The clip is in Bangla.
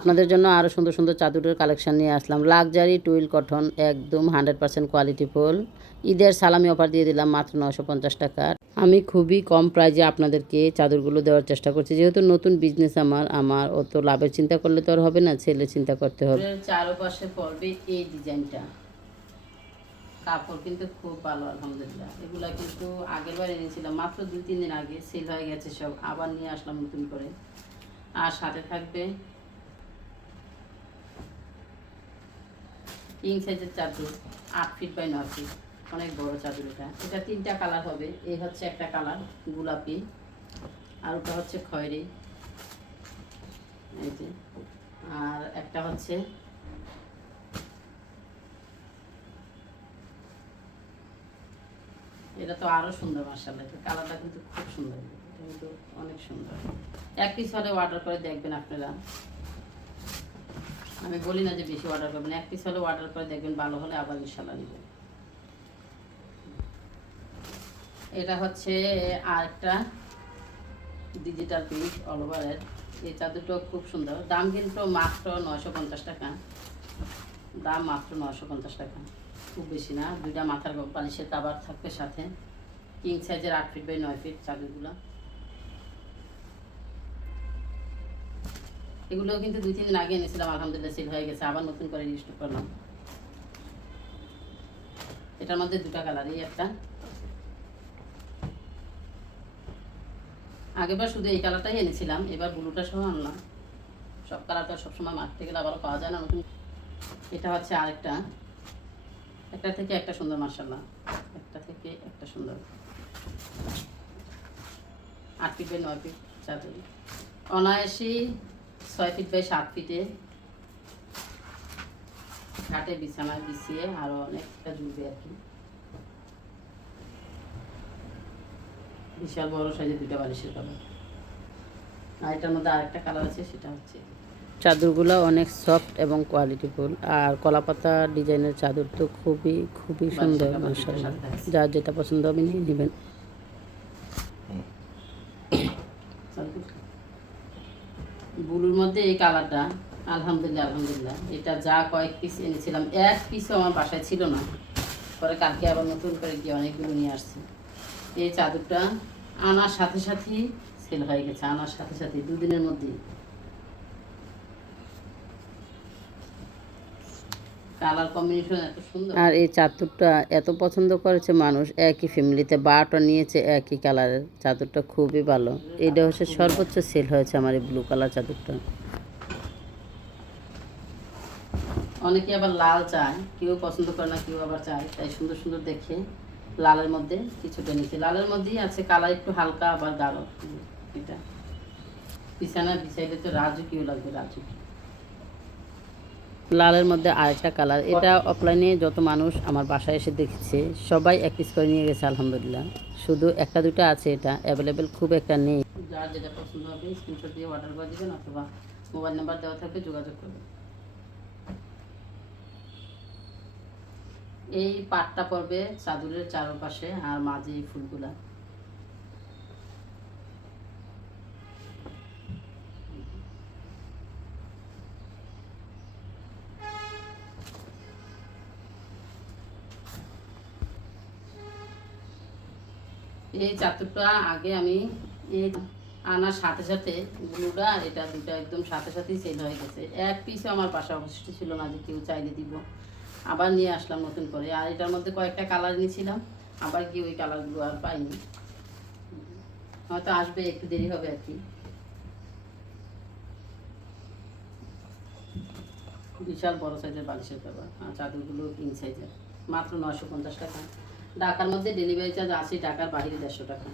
আপনাদের জন্য আরও সুন্দর সুন্দর চাদরের কালেকশন নিয়ে আসলাম। লাক্সারি টুইল কটন, একদম 100% কোয়ালিটি ফুল। ঈদের সালামি অফার দিয়ে দিলাম মাত্র 950 টাকা। আমি খুবই কম প্রাইজে আপনাদেরকে চাদরগুলো দেওয়ার চেষ্টা করছি, যেহেতু নতুন বিজনেস আমার অত লাভের চিন্তা করলে তো আর হবে না, ছেলে চিন্তা করতে হবে। চারপাশে পড়বে এই ডিজাইনটা, কাপড় কিন্তু খুব ভালো আলহামদুলিল্লাহ। এগুলা কিন্তু আগের বার এনেছিলাম মাত্র 2-3 দিন আগে, সেল হয়ে গেছে সব, আবার নিয়ে আসলাম নতুন করে। আর সাথে থাকবে কিং সাইজের চাদর, 8 ফিট বাই 9 ফিট, অনেক বড় চাদর। এটা 3টা কালার হবে। এই হচ্ছে একটা কালার গোলাপি, আর ওটা হচ্ছে খয়েরি, এই যে, আর একটা হচ্ছে এটা তো আরো সুন্দর মাশাআল্লাহ। এটা কালারটা কিন্তু খুব সুন্দর, এটা কিন্তু অনেক সুন্দর। এক পিস হলে অর্ডার করে দেখবেন আপনারা, আমি বলি না যে বেশি অর্ডার করবেন, এক পিস হলে অর্ডার করে দেখবেন, ভালো হলে আবার ইনশাআল্লাহ নেবেন। এটা হচ্ছে আরেকটা ডিজিটাল প্রিন্ট অল ওভারের। এই চাদরটাও খুব সুন্দর, দাম কিন্তু মাত্র 950 টাকা, দাম মাত্র 950 টাকা, খুব বেশি না। 2টা মাথার বালিশের কাভার থাকবে সাথে, কিং সাইজের 8 ফিট বাই 9 ফিট চাদরগুলো। এগুলো কিন্তু 2-3 দিন আগে এনেছিলাম, আলহামদুলিল্লাহ সেল হয়ে গেছে, আবার নতুন করে রিস্টক করলাম। এটার মধ্যে 2টা কালার, এই একটা, আগেরবার শুধু এই কালারটাই এনেছিলাম, এবার ব্লুটা সহ আনলাম। সব কালারটা সবসময় মারতে গেলে আবারও পাওয়া যায় না নতুন। এটা হচ্ছে আরেকটা, একটা থেকে একটা সুন্দর মাশাআল্লাহ, একটা থেকে একটা সুন্দর। 8 ফিট বাই 9 ফিট চাদর, অনায়াসী 6 ফিট বাই 7 ফিটে ঘাটে বিছানায় বিছিয়ে আরো অনেকটা জুড়বে আর কি। বিশাল বড় সাইজের 2টা বালিশের কাভার। আর এটার মধ্যে আরেকটা কালার আছে, সেটা হচ্ছে চাদরগুলো অনেক সফট এবং কোয়ালিটিফুল। আর কলাপাতা ডিজাইনের চাদর তো খুবই খুবই সুন্দর মাশাআল্লাহ, যার যেটা পছন্দ হবে নিয়ে নেবেন। ব্লুর মধ্যে এই কালারটা, আলহামদুলিল্লাহ আলহামদুলিল্লাহ, এটা যা কয়েক পিস এনেছিলাম, এক পিসও আমার বাসায় ছিল না, পরে কালকে আবার নতুন করে গিয়ে অনেকগুলো নিয়ে আসছি। এই চাদরটা আনার সাথে সাথেই সেল হয়ে গেছে, আনার সাথে সাথে 2 দিনের মধ্যেই। কালার কম্বিনেশন এত সুন্দর, আর এই চাদরটা এত পছন্দ করেছে মানুষ, একই ফ্যামিলিতে 12টা নিয়েছে একই কালারের। চাদরটা খুবই ভালো, এটা হচ্ছে সর্বোচ্চ সেল হয়েছে আমার এই ব্লু কালার চাদরটা। অনেকে আবার লাল চায়, কেউ পছন্দ করে না, কেউ আবার চায়, তাই সুন্দর সুন্দর দেখে লালের মধ্যে কিছুটা নিচে, লালের মধ্যেই আছে কালার একটু হালকা আবার গাঢ়। এটা বিছানা বিছাইলে তো রাজকীয় লাগবে, রাজকীয়। লালের মধ্যে আরেকটা কালার, এটা অফলাইনে যত মানুষ আমার বাসায় এসে দেখছে সবাই এক পিস করে নিয়ে গেছে আলহামদুলিল্লাহ, শুধু 1-2টা আছে, এটা অ্যাভেলেবেল খুব একটা নেই। যার যেটা পছন্দ হবে স্ক্রিনশট দিয়ে অর্ডার করে দেবেন, অথবা মোবাইল নাম্বার দেওয়া থাকবে, যোগাযোগ করবেন। এই পাটটা পড়বে চাদরের চারপাশে, আর মাঝে এই ফুলগুলা। এই চাদরটা আগে আমি এই আনার সাথে সাথে ব্লুটা আর এটা 2টা একদম সাথে সাথেই সেল হয়ে গেছে, এক পিসও আমার পাশে অবশিষ্ট ছিল না যে কেউ চাইলে দিব, আবার নিয়ে আসলাম নতুন করে। আর এটার মধ্যে কয়েকটা কালার নিয়েছিলাম, আবার কি ওই কালারগুলো আর পাইনি, হয়তো আসবে, একটু দেরি হবে আর কি। বিশাল বড় সাইজের বালিশের কভার, আর চাদরগুলো কিং সাইজের, মাত্র 950 টাকা। ঢাকার মধ্যে ডেলিভারি চার্জ 80 টাকার, বাইরে 150 টাকা।